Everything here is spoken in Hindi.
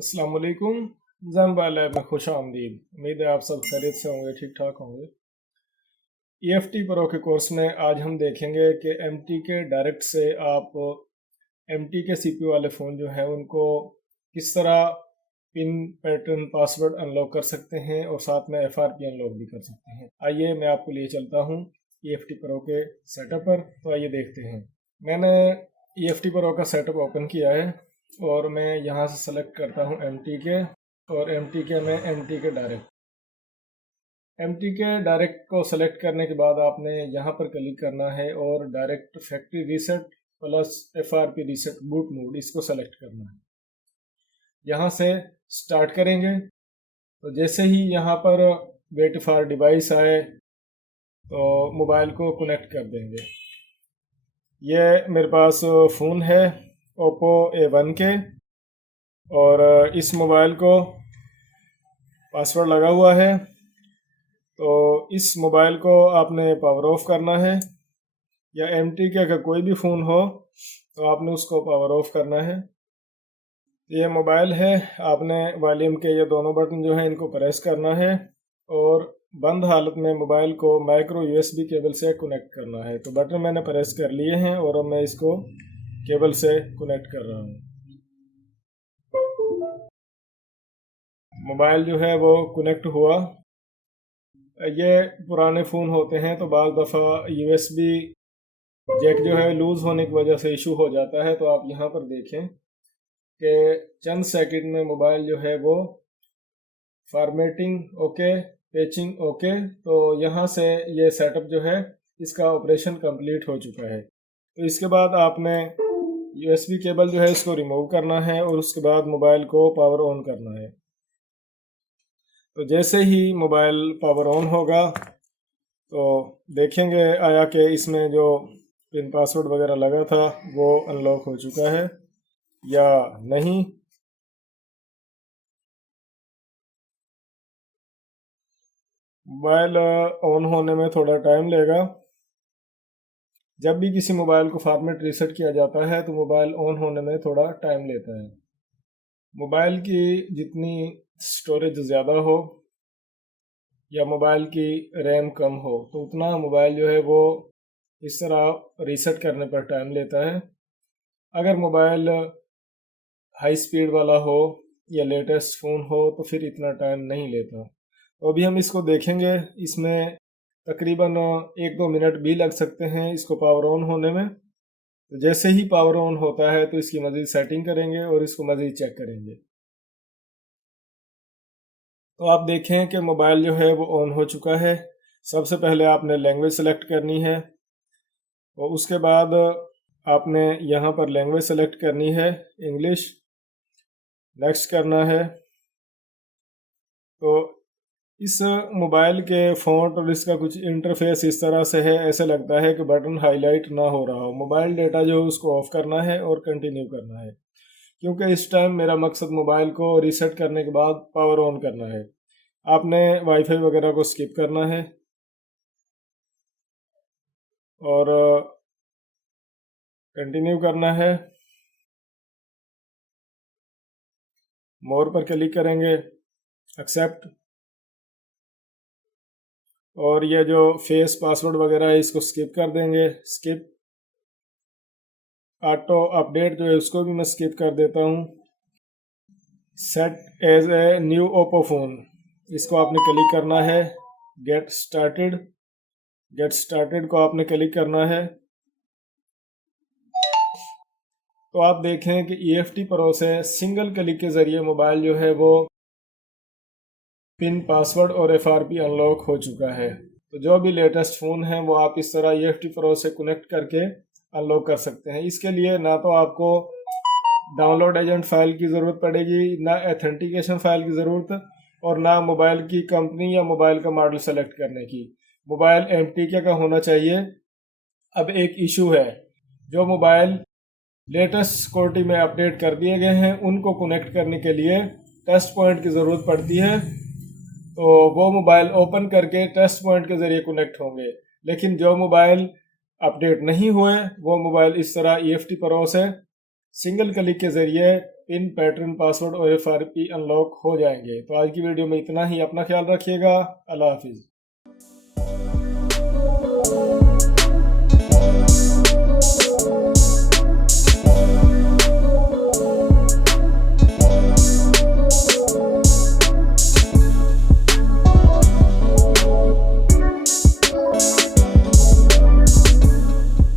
अस्सलाम वालेकुम। जन लैब में खुश आमदीद। उम्मीद है आप सब खैरियत से होंगे, ठीक ठाक होंगे। EFT प्रो के कोर्स में आज हम देखेंगे कि MT के डायरेक्ट से आप MT के CPU वाले फ़ोन जो हैं उनको किस तरह पिन पैटर्न पासवर्ड अनलॉक कर सकते हैं और साथ में FRP अनलॉक भी कर सकते हैं। आइए मैं आपको लिए चलता हूँ EFT प्रो के सेटअप पर, तो आइए देखते हैं। मैंने EFT प्रो का सेटअप ओपन किया है और मैं यहाँ से सेलेक्ट करता हूँ MT के, और MT के में MT के डायरेक्ट को सेलेक्ट करने के बाद आपने यहाँ पर क्लिक करना है और direct factory reset plus FRP reset boot mode इसको सेलेक्ट करना है। यहाँ से स्टार्ट करेंगे तो जैसे ही यहाँ पर वेट फॉर डिवाइस आए तो मोबाइल को कनेक्ट कर देंगे। ये मेरे पास फ़ोन है Oppo A1 के, और इस मोबाइल को पासवर्ड लगा हुआ है, तो इस मोबाइल को आपने पावर ऑफ करना है, या MT के अगर कोई भी फ़ोन हो तो आपने उसको पावर ऑफ करना है। ये मोबाइल है, आपने वॉल्यूम के ये दोनों बटन जो हैं इनको प्रेस करना है और बंद हालत में मोबाइल को माइक्रो USB केबल से कनेक्ट करना है। तो बटन मैंने प्रेस कर लिए हैं और अब मैं इसको केबल से कनेक्ट कर रहा हूँ। मोबाइल जो है वो कनेक्ट हुआ। ये पुराने फ़ोन होते हैं तो बाज़ दफ़ा USB जैक जो है लूज़ होने की वजह से इशू हो जाता है। तो आप यहाँ पर देखें कि चंद सेकंड में मोबाइल जो है वो फॉर्मेटिंग ओके, पैचिंग ओके, तो यहाँ से ये सेटअप जो है इसका ऑपरेशन कंप्लीट हो चुका है। तो इसके बाद आपने USB केबल जो है इसको रिमूव करना है और उसके बाद मोबाइल को पावर ऑन करना है। तो जैसे ही मोबाइल पावर ऑन होगा तो देखेंगे आया कि इसमें जो पिन पासवर्ड वगैरह लगा था वो अनलॉक हो चुका है या नहीं। मोबाइल ऑन होने में थोड़ा टाइम लेगा। जब भी किसी मोबाइल को फॉर्मेट रीसेट किया जाता है तो मोबाइल ऑन होने में थोड़ा टाइम लेता है। मोबाइल की जितनी स्टोरेज ज़्यादा हो या मोबाइल की रैम कम हो तो उतना मोबाइल जो है वो इस तरह रीसेट करने पर टाइम लेता है। अगर मोबाइल हाई स्पीड वाला हो या लेटेस्ट फ़ोन हो तो फिर इतना टाइम नहीं लेता। तो अभी हम इसको देखेंगे, इसमें तकरीबन 1-2 मिनट भी लग सकते हैं इसको पावर ऑन होने में। तो जैसे ही पावर ऑन होता है तो इसकी मज़ीद सेटिंग करेंगे और इसको मज़ीद चेक करेंगे। तो आप देखें कि मोबाइल जो है वो ऑन हो चुका है। सबसे पहले आपने लैंग्वेज सेलेक्ट करनी है और उसके बाद आपने यहाँ पर लैंग्वेज सेलेक्ट करनी है इंग्लिश, नेक्स्ट करना है। तो इस मोबाइल के फ़ॉन्ट और इसका कुछ इंटरफेस इस तरह से है, ऐसे लगता है कि बटन हाईलाइट ना हो रहा हो। मोबाइल डेटा जो है उसको ऑफ़ करना है और कंटिन्यू करना है, क्योंकि इस टाइम मेरा मकसद मोबाइल को रीसेट करने के बाद पावर ऑन करना है। आपने वाईफाई वगैरह को स्किप करना है और कंटिन्यू करना है। मोर पर क्लिक करेंगे, एक्सेप्ट, और ये जो फेस पासवर्ड वगैरह है इसको स्किप कर देंगे, स्किप। ऑटो अपडेट जो है उसको भी मैं स्किप कर देता हूँ। Set as a new Oppo phone, इसको आपने क्लिक करना है। गेट स्टार्टेड को आपने क्लिक करना है। तो आप देखें कि EFT प्रो से सिंगल क्लिक के ज़रिए मोबाइल जो है वो पिन पासवर्ड और FRP अनलॉक हो चुका है। तो जो भी लेटेस्ट फ़ोन है वो आप इस तरह EFT प्रो से कनेक्ट करके अनलॉक कर सकते हैं। इसके लिए ना तो आपको डाउनलोड एजेंट फ़ाइल की ज़रूरत पड़ेगी, ना एथेंटिकेशन फ़ाइल की ज़रूरत, और ना मोबाइल की कंपनी या मोबाइल का मॉडल सेलेक्ट करने की। मोबाइल MTK का होना चाहिए। अब एक इशू है, जो मोबाइल लेटेस्ट सिक्योरिटी में अपडेट कर दिए गए हैं उनको कनेक्ट करने के लिए टेस्ट पॉइंट की ज़रूरत पड़ती है। तो वो मोबाइल ओपन करके टेस्ट पॉइंट के ज़रिए कनेक्ट होंगे, लेकिन जो मोबाइल अपडेट नहीं हुए वो मोबाइल इस तरह EFT प्रो से सिंगल क्लिक के ज़रिए पिन, पैटर्न, पासवर्ड और FRP अनलॉक हो जाएंगे। तो आज की वीडियो में इतना ही। अपना ख्याल रखिएगा। अल्लाह हाफिज़।